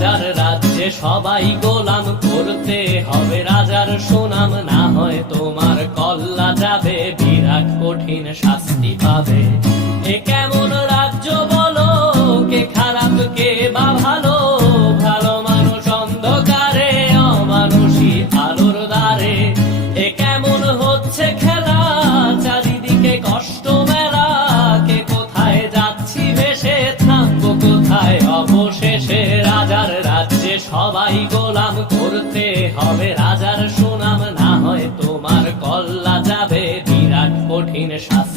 রাজার রাজ্যে সবাই গোলাম, করতে হবে রাজার সুনাম, না হয় তোমার কল্লা যাবে, বিরাট কঠিন শাস্তি পাবে। এ কেমন রাজ্য বলো, কে খারাপ কে বা ভালো, ভালো মানুষ অন্ধকারে, অমানুষী আলোর দ্বারে। এ কেমন হচ্ছে খেলা, চারিদিকে কষ্ট মেলা, কে কোথায় যাচ্ছি ভেসে, থামবো কোথায় অবশেষে। রাজার রাজ্যে সবাই গোলাম, করতে হবে রাজার সুনাম, না হয় তোমার কল্লা যাবে, বিরাট কঠিন শাস্তি